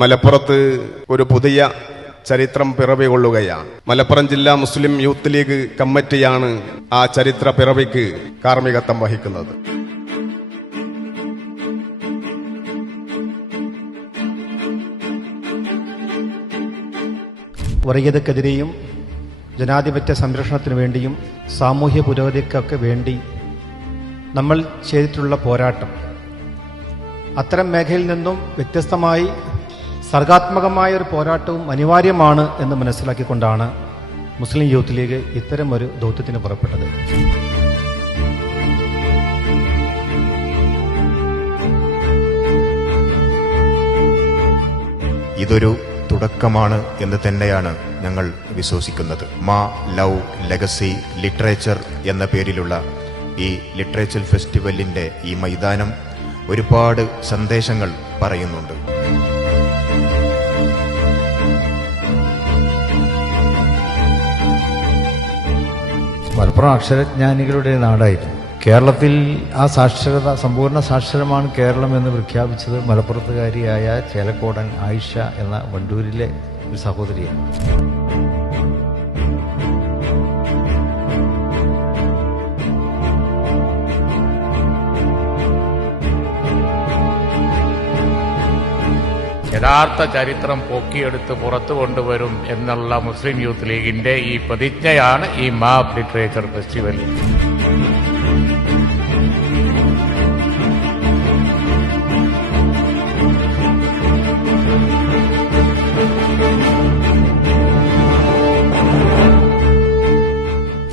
മലപ്പുറത്ത് ഒരു പുതിയ ചരിത്രം പിറവികൊള്ളുകയാണ്. മലപ്പുറം ജില്ലാ മുസ്ലിം യൂത്ത് ലീഗ് കമ്മിറ്റിയാണ് ആ ചരിത്ര പിറവിക്ക് കാർമ്മികത്വം വഹിക്കുന്നത്. വർഗീയതക്കെതിരെയും ജനാധിപത്യ സംരക്ഷണത്തിനു വേണ്ടിയും സാമൂഹ്യ പുരോഗതിക്കൊക്കെ വേണ്ടി നമ്മൾ ചെയ്തിട്ടുള്ള പോരാട്ടം അത്തരം മേഖലയിൽ നിന്നും വ്യത്യസ്തമായി സർഗാത്മകമായ ഒരു പോരാട്ടവും അനിവാര്യമാണ് എന്ന് മനസ്സിലാക്കിക്കൊണ്ടാണ് മുസ്ലിം യൂത്ത് ലീഗ് ഇത്തരം ഒരു ദൗത്യത്തിന് പുറപ്പെട്ടത്. ഇതൊരു തുടക്കമാണ് എന്ന് തന്നെയാണ് ഞങ്ങൾ വിശ്വസിക്കുന്നത്. മാ ലവ് ലെഗസി ലിറ്ററേച്ചർ എന്ന പേരിലുള്ള ഈ ലിറ്ററേച്ചർ ഫെസ്റ്റിവലിന്റെ ഈ മൈതാനം ഒരുപാട് സന്ദേശങ്ങൾ പറയുന്നുണ്ട്. മലപ്പുറം അക്ഷരജ്ഞാനികളുടെ നാടായിരുന്നു. കേരളത്തിൽ ആ സാക്ഷരത സമ്പൂർണ്ണ സാക്ഷരമാണ് കേരളം എന്ന് പ്രഖ്യാപിച്ചത് മലപ്പുറത്തുകാരിയായ ചേലക്കോടൻ ആയിഷ എന്ന വണ്ടൂരിലെ ഒരു സഹോദരിയാണ്. യഥാർത്ഥ ചരിത്രം പൊക്കിയെടുത്ത് പുറത്തു കൊണ്ടുവരും എന്നുള്ള മുസ്ലിം യൂത്ത് ലീഗിന്റെ ഈ പ്രതിജ്ഞയാണ് ഈ മാപ്പ് ലിറ്ററേച്ചർ ഫെസ്റ്റിവൽ.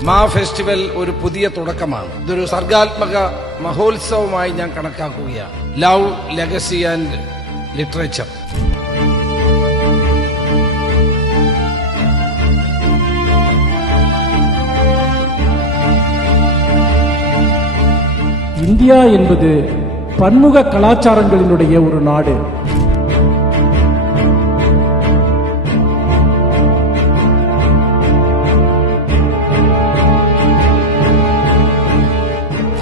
മാ ഫെസ്റ്റിവൽ ഒരു പുതിയ തുടക്കമാണ്. ഇതൊരു സർഗാത്മക മഹോത്സവമായി ഞാൻ കണക്കാക്കുകയാണ്. Love legacy and literature. India என்பது பன்முக கலாச்சாரங்களினுடைய ஒரு நாடு.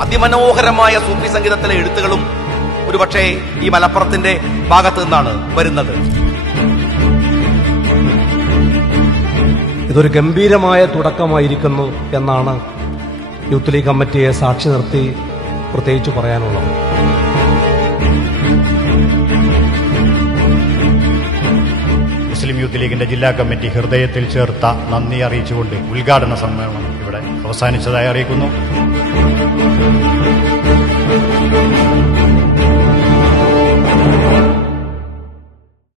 അതിമനോഹരമായ സൂഫി സംഗീതത്തിലെ എഴുത്തുകളും ഒരുപക്ഷെ ഈ മലപ്പുറത്തിന്റെ ഭാഗത്ത് നിന്നാണ് വരുന്നത്. ഇതൊരു ഗംഭീരമായ തുടക്കമായിരിക്കുന്നു എന്നാണ് യൂത്ത് ലീഗ് കമ്മിറ്റിയെ സാക്ഷി നിർത്തി പ്രത്യേകിച്ച് പറയാനുള്ളത്. മുസ്ലിം യൂത്ത് ലീഗിന്റെ ജില്ലാ കമ്മിറ്റി ഹൃദയത്തിൽ ചേർത്ത നന്ദി അറിയിച്ചുകൊണ്ട് ഉദ്ഘാടന സമ്മേളനം ഇവിടെ അവസാനിച്ചതായി അറിയിക്കുന്നു.